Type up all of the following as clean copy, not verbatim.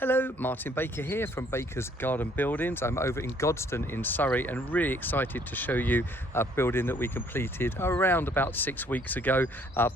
Hello, Martin Baker here from Baker's Garden Buildings. I'm over in Godstone in Surrey and really excited to show you a building that we completed around about 6 weeks ago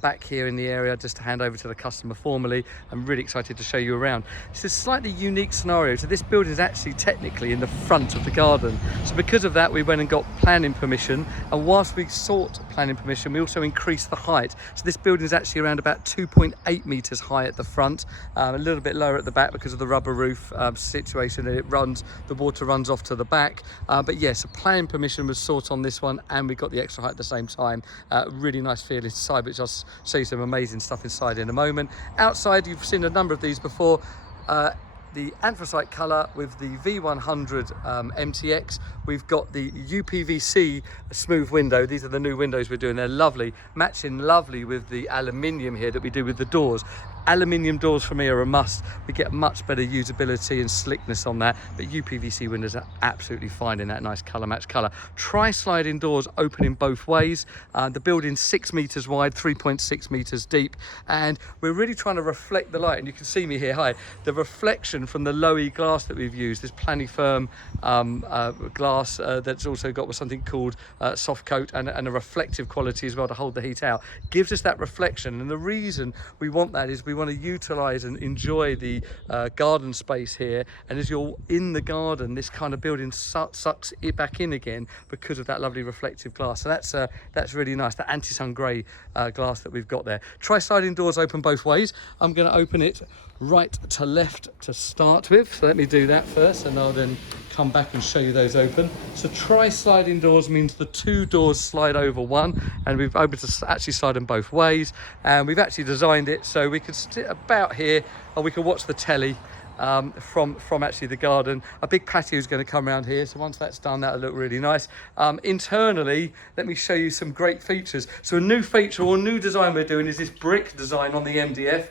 back here in the area, just to hand over to the customer formally. I'm really excited to show you around. It's a slightly unique scenario. So this building is actually technically in the front of the garden. So because of that, we went and got planning permission, and whilst we sought planning permission, we also increased the height. So this building is actually around about 2.8 meters high at the front, a little bit lower at the back because of the rubber roof situation, and the water runs off to the back, but yes, a planning permission was sought on this one, and we got the extra height at the same time. Really nice feel inside, which I'll show you some amazing stuff inside in a moment. Outside, you've seen a number of these before. The anthracite colour with the V100 MTX. We've got the UPVC smooth window. These are the new windows we're doing. They're lovely, matching lovely with the aluminium here that we do with the doors. Aluminium doors for me are a must. We get much better usability and slickness on that, but UPVC windows are absolutely fine in that nice colour match colour. Tri-sliding doors open in both ways. The building's 6 meters wide, 3.6 meters deep, and we're really trying to reflect the light, and you can see me here, hi, the reflection from the low E glass that we've used, this Planifirm glass that's also got something called soft coat and a reflective quality as well to hold the heat out, gives us that reflection. And the reason we want that is we want to utilize and enjoy the garden space here, and as you're in the garden, this kind of building sucks it back in again because of that lovely reflective glass. So that's really nice, the anti-sun grey glass that we've got there. Tri-sliding doors open both ways. I'm going to open it right to left to start with, so let me do that first, and I'll then come back and show you those open. So tri-sliding doors means the two doors slide over one, and we've able to actually slide them both ways, and we've actually designed it so we could sit about here, or we could watch the telly from actually the garden. A big patio is going to come around here, so once that's done, that'll look really nice. Internally, let me show you some great features. So a new feature or new design we're doing is this brick design on the MDF.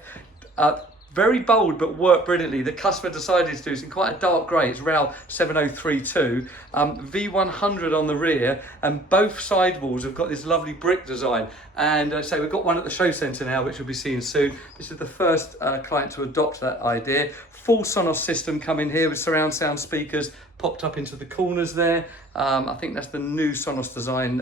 Very bold, but worked brilliantly. The customer decided to do this in quite a dark grey. It's RAL 7032, V100 on the rear, and both sidewalls have got this lovely brick design. And so we've got one at the show centre now, which we'll be seeing soon. This is the first client to adopt that idea. Full Sonos system coming here with surround sound speakers popped up into the corners there. I think that's the new Sonos design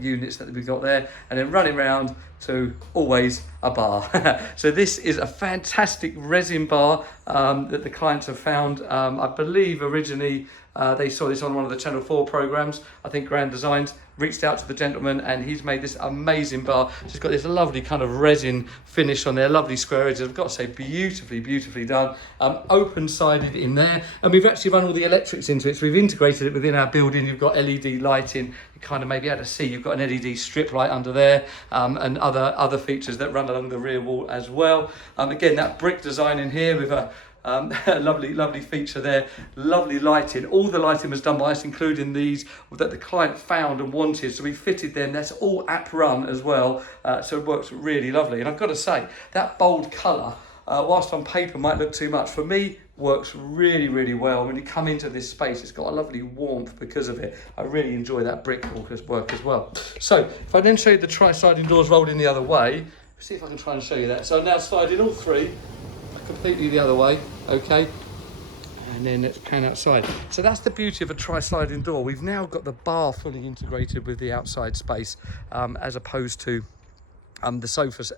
units that we've got there, and then running around to always a bar. So this is a fantastic resin bar that the clients have found. I believe originally they saw this on one of the Channel 4 programmes. I think Grand Designs reached out to the gentleman, and he's made this amazing bar. So it's got this lovely kind of resin finish on there, lovely square edges. I've got to say, beautifully done. Open sided in there, and we've actually run all the electrics into it. So we've integrated it within our building. You've got LED lighting. You kind of maybe able to see you've got an LED strip light under there, and other features that run along the rear wall as well. Again, that brick design in here with a lovely feature there, lovely lighting. All the lighting was done by us, including these that the client found and wanted, so we fitted them. That's all app run as well, so it works really lovely. And I've got to say, that bold colour, whilst on paper might look too much, for me works really well. When you come into this space, it's got a lovely warmth because of it. I really enjoy that brick work as well. So if I then show you the tri-sliding doors rolled in the other way, see if I can try and show you that. So now sliding all three completely the other way, okay, and then let's pan outside. So that's the beauty of a tri-sliding door. We've now got the bar fully integrated with the outside space, as opposed to the sofas.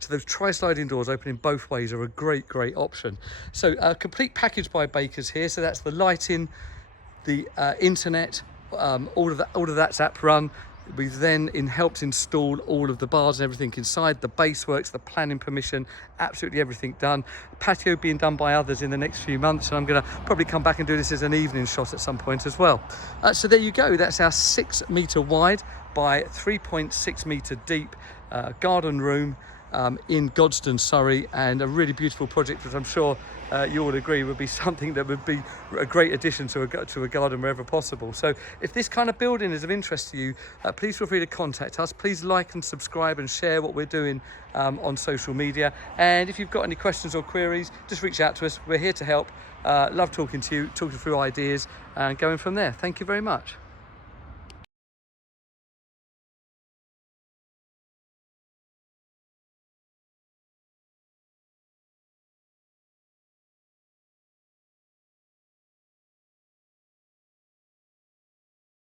So those tri-sliding doors opening both ways are a great option. So a complete package by Baker's here. So that's the lighting, the internet, all of that's app run. We've then helped install all of the bars and everything inside, the base works, the planning permission, absolutely everything done. Patio being done by others in the next few months, and I'm going to probably come back and do this as an evening shot at some point as well. So there you go, that's our 6 metre wide by 3.6 metre deep garden room in Godstone, Surrey, and a really beautiful project that I'm sure you all agree would be something that would be a great addition to a garden wherever possible. So if this kind of building is of interest to you, please feel free to contact us. Please like and subscribe and share what we're doing on social media. And if you've got any questions or queries, just reach out to us. We're here to help. Love talking to you, talking through ideas and going from there. Thank you very much.